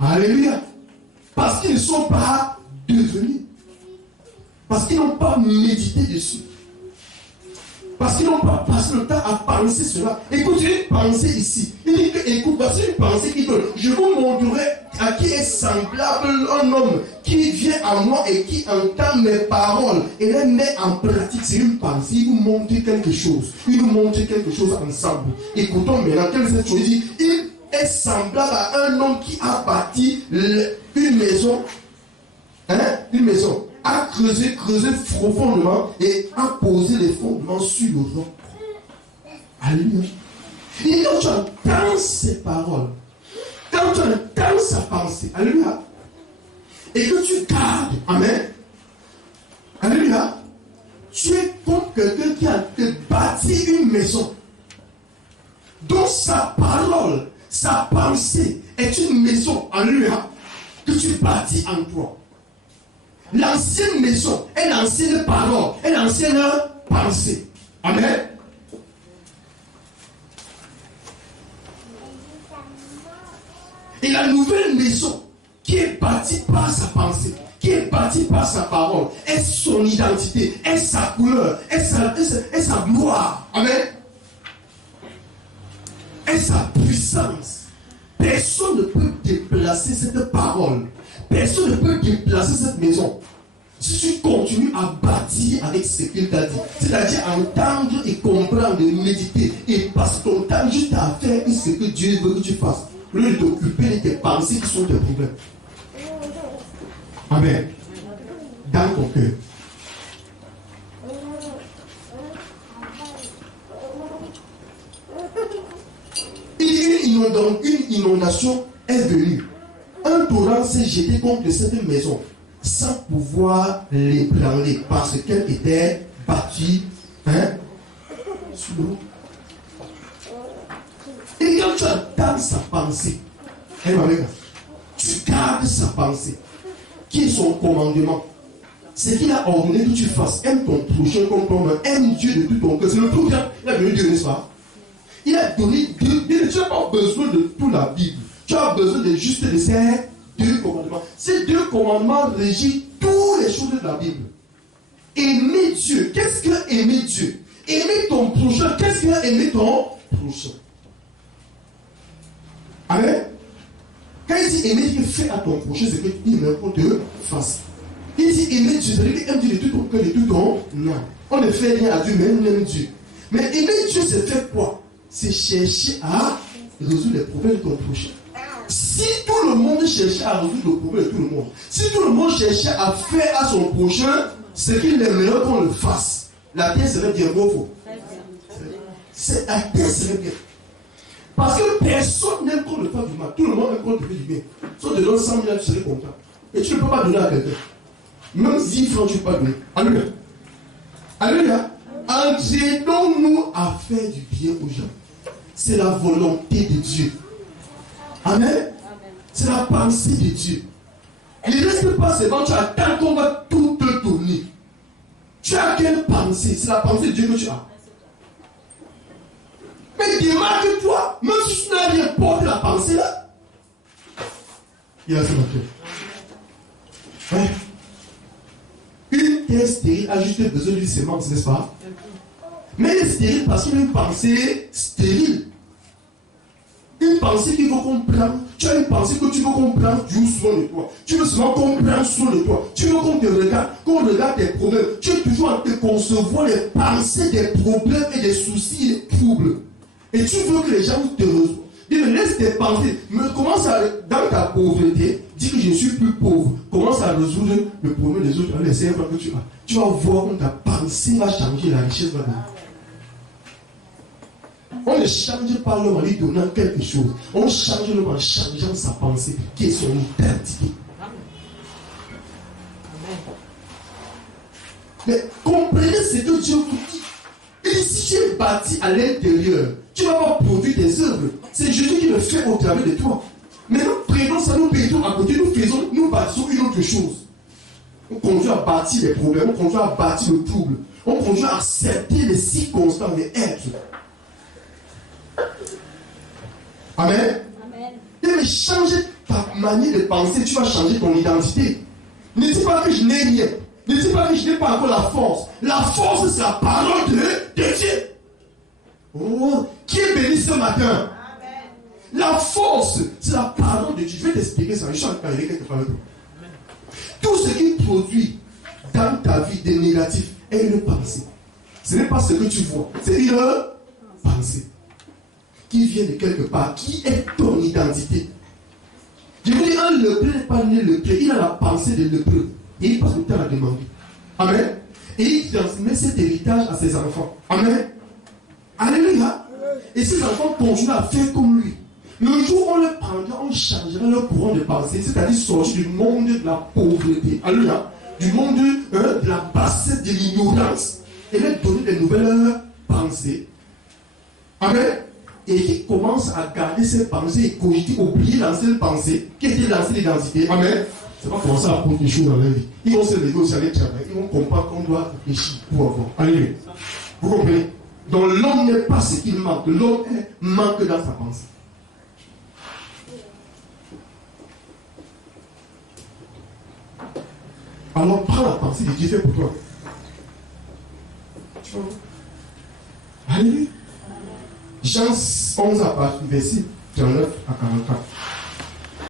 Alléluia. Parce qu'ils ne sont pas devenus. Parce qu'ils n'ont pas médité dessus. Parce qu'ils n'ont pas passé le temps à penser cela. Écoute, j'ai une pensée ici. Il dit que, écoute, voici une pensée qui donne. Je vous montrerai à qui est semblable un homme qui vient à moi et qui entend mes paroles et les met en pratique. C'est une pensée. Il vous montre quelque chose. Il nous montre quelque chose ensemble. Écoutons maintenant quelle est cette chose. Il dit, il est semblable à un homme qui a bâti une maison. Une maison. A creusé profondément et a posé les fondements sur le roc. Alléluia. Et quand tu entends ces paroles, quand tu entends sa pensée, alléluia, et que tu gardes, amen, alléluia, tu es comme quelqu'un qui a bâti une maison dont sa parole, sa pensée est une maison, alléluia, que tu bâtis en toi. L'ancienne maison est l'ancienne parole, est l'ancienne pensée. Amen. Et la nouvelle maison qui est bâtie par sa pensée, qui est bâtie par sa parole, est son identité, est sa couleur, est sa gloire. Amen. Est sa puissance. Personne ne peut déplacer cette parole. Personne ne peut déplacer cette maison. Si tu continues à bâtir avec ce qu'il t'a dit, c'est-à-dire entendre et comprendre et méditer, et passer ton temps juste à faire ce que Dieu veut que tu fasses, au lieu de t'occuper de tes pensées qui sont tes problèmes. Amen. Dans ton cœur. Une inondation est venue. Un torrent s'est jeté contre cette maison sans pouvoir l'ébranler parce qu'elle était bâtie sur l'eau. Et quand tu entends sa pensée, tu gardes sa pensée, qui est son commandement. C'est qu'il a ordonné que tu fasses. Aime ton prochain comme toi-même. Aime Dieu de tout ton cœur. C'est le tout bien. Il a donné Dieu, n'est-ce pas? Il a donné Dieu. Tu n'as pas besoin de toute la Bible. Tu as besoin de juste de ces deux commandements. Ces deux commandements régissent toutes les choses de la Bible. Aimer Dieu. Qu'est-ce que aimer Dieu? Aimer ton prochain. Qu'est-ce que aimer ton prochain? Amen. Quand il dit aimer Dieu, fais à ton prochain ce qu'il veut qu'on te fasse. Il dit aimer Dieu, c'est-à-dire qu'il aime Dieu de tout ton cœur, de tout ton âme. On ne fait rien à Dieu, mais on aime Dieu. Mais aimer Dieu, c'est faire quoi? C'est chercher à résoudre les problèmes de ton prochain. Si tout le monde cherchait à résoudre le problème de tout le monde, si tout le monde cherchait à faire à son prochain ce qu'il aimerait qu'on le fasse, la terre serait bien beau. La terre serait bien. Parce que personne n'aime qu'on le fasse du mal. Tout le monde aime qu'on te fait du bien. Si on te donne 100 000, tu serais content. Et tu ne peux pas donner à quelqu'un. Même 10 francs, tu ne peux pas donner. Alléluia. Alléluia. Entraînons-nous à faire du bien aux gens. C'est la volonté de Dieu. Amen. C'est la pensée de Dieu. Il ne reste pas seulement, tu attends qu'on va tout te donner. Tu as quelle pensée? C'est la pensée de Dieu que tu as. Mais démarque-toi, même si tu n'as rien porté la pensée là. Il y a ce matin. Ouais. Une terre stérile a juste besoin d'une sémence, n'est-ce pas? Mais elle est stérile parce qu'elle a une pensée stérile. Une pensée qu'il faut comprendre. Tu as une pensée que tu veux comprendre Dieu soin de toi. Tu veux seulement comprendre soin de toi. Tu veux qu'on te regarde, qu'on regarde tes problèmes. Tu es toujours en train de concevoir les pensées des problèmes et des soucis et des troubles. Et tu veux que les gens te reçoivent. Dis, mais laisse tes pensées. Mais commence à, dans ta pauvreté, dis que je suis plus pauvre. Commence à résoudre le problème des autres. Les servants que tu as. Tu vas voir comment ta pensée va changer, la richesse va venir. On ne change pas l'homme en lui donnant quelque chose. On change l'homme en changeant sa pensée, qui est son identité. Mais comprenez ce que Dieu vous dit. Et si tu es bâti à l'intérieur, tu ne vas pas produire des œuvres. C'est Jésus qui le fait au travers de toi. Mais nous prenons ça, nous mettons à côté, nous bâtissons une autre chose. On conduit à bâtir les problèmes, on conduit à bâtir le trouble. On conduit à accepter les circonstances, les êtres. Amen. Amen. Et mais changer ta manière de penser, tu vas changer ton identité. Ne dis pas que je n'ai rien. Ne dis pas que je n'ai pas encore la force. La force, c'est la parole de Dieu. Oh, qui est béni ce matin? Amen. La force, c'est la parole de Dieu. Je vais t'expliquer ça. Je suis en train d'arriver quelque part avec toi. Tout ce qui produit dans ta vie de négatif est une pensée. Ce n'est pas ce que tu vois. C'est une pensée qui vient de quelque part, qui est ton identité. Je vous dis, un lépreux n'est pas né lépreux, il a la pensée de lépreux. Et il passe le temps à demander. Amen. Et il transmet cet héritage à ses enfants. Amen. Alléluia. Et ses enfants continuent à faire comme lui. Le jour où on les prendra, on changera leur courant de pensée, c'est-à-dire sortir du monde de la pauvreté. Alléluia. Du monde de la bassesse, de l'ignorance. Et leur donner de nouvelles pensées. Amen. Et qui commence à garder ses pensées et cogiter, oublier l'ancienne pensée, qui était l'ancienne identité. Amen. C'est pas commencer à prendre des choses dans leur vie. Ils vont se lever aussi avec travail. Ils vont comprendre qu'on doit réfléchir pour avoir. Alléluia. Vous comprenez? Donc l'homme n'est pas ce qu'il manque. L'homme manque dans sa pensée. Alors prends la pensée de Dieu fait pour toi. Tu vois? Alléluia. Jean 11 à partir verset 39 à 44.